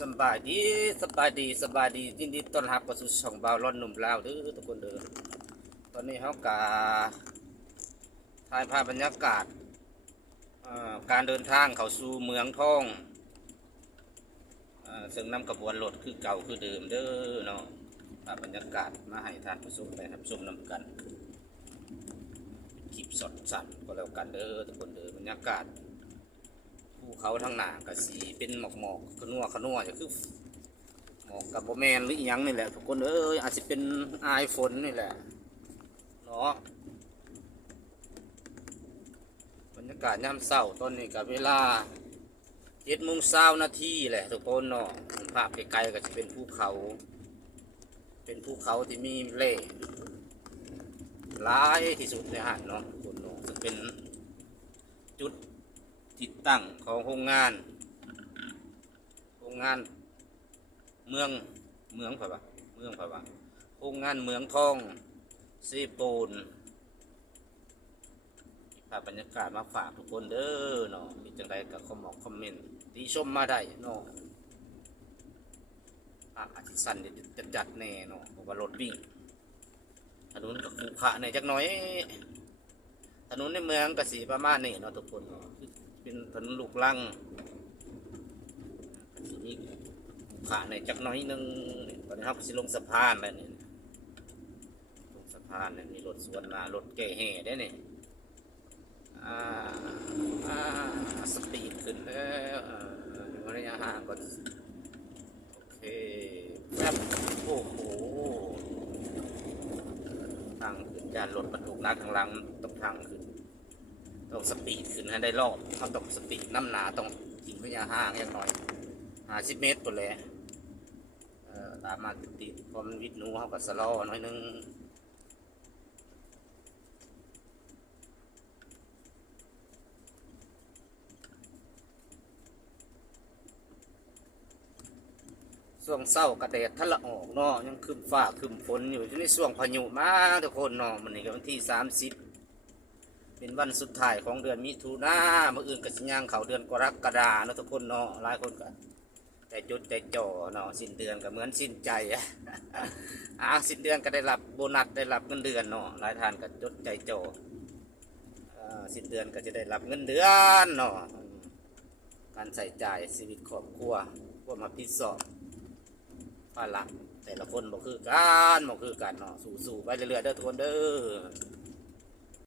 สบายดีสบายดีสบายดียินดีต้อนรับเข้าสู่ช่องบ่าวร้อนหนุ่มลาวเด้อทุกคนเด้อตอนนี้เขากาถ่ายภาพบรรยากาศการเดินทางเข้าสู่เมืองทองซึ่งนำกระบวนรถคือเก่าคือเดิมเด้อเนาะภาพบรรยากาศมาให้ท่านผู้ชมได้รับชมนำกันคลิปสดสั่นก็แล้วกันเด้อทุกคนเด้อบรรยากาศภูเขาทั้งหน้าก็สีเป็นหมอกขนัวอย่างคือหมอกกับโบแมนหรืออีหยังนี่แหละทุกคนอาจจะเป็นอายฝนนี่แหละเนาะบรรยากาศยามเช้าตอนนี้กับเวลา7:20 นาทีแหละทุกคนเนาะภาพไกลๆก็จะเป็นภูเขาที่มีเล่หลายที่สุดในหาดเนาะทุกคนเนาะจะเป็นจุดติดตั้งของโรงงานเมืองเผาวะโรงงานเมืองทองซีปูนภาพบรรยากาศมาฝากทุกคนเด้อเนาะมีจังไรกับคอมเมนต์ตีชมมาได้เนาะอาทิตย์สั้นจัดแน่เนาะเพราะว่ารถวิ่งถนนกับขรุขระในจักหน่อยถนนในเมืองก็สีประมาณนี้เนาะทุกคนเนาะเป็นถนนลูกลังมีขาในจักน้อยนึงตอนนี้ครับสิลงสะพานแล้วนี่ลงสะพานเนี่ยมีรถสวนมารถแก่แห่ได้เนี่ยสปีดขึ้นแล้วระยะห่างก็โอเคครับโอ้โหทางขึ้นยานรถบรรทุกนักทางหลังต้องสปีดขึ้นให้ได้รอบเขาต้องสปีดน้ำหนาต้องทิ้งระยะห่างอย่างน้อย50 เมตรตัวเลยตามมาติดพอมันวิดนูเขาก็สลอหน่อยนึงช่วงเศร้ากระเดดทะละออกเนาะยังคืมฟ้าคืมฝนอยู่ในช่วงพายุมาทุกคนเนาะมันนี่ก็วันที่30เป็นวันสุดท้ายของเดือนมิถุนาเมื่ออื่นก็สิย่างเขาเดือนกรกฎาเนาะทุกคนเนาะหลายคนก็ใจจดใจจ่อเนาะสิ้นเดือนก็เหมือนสิ้นใจสิ้นเดือนก็ได้รับโบนัสได้รับเงินเดือนเนาะหลายท่านก็จดใจจ่อสิ้นเดือนก็จะได้รับเงินเดือนเนาะการใส่จ่ายชีวิตครอบครัวความรับผิดชอบภาระแต่ละคนบอกคือกันเนาะสู้ๆไปเรื่อยๆเด้อทุกคนเด้อ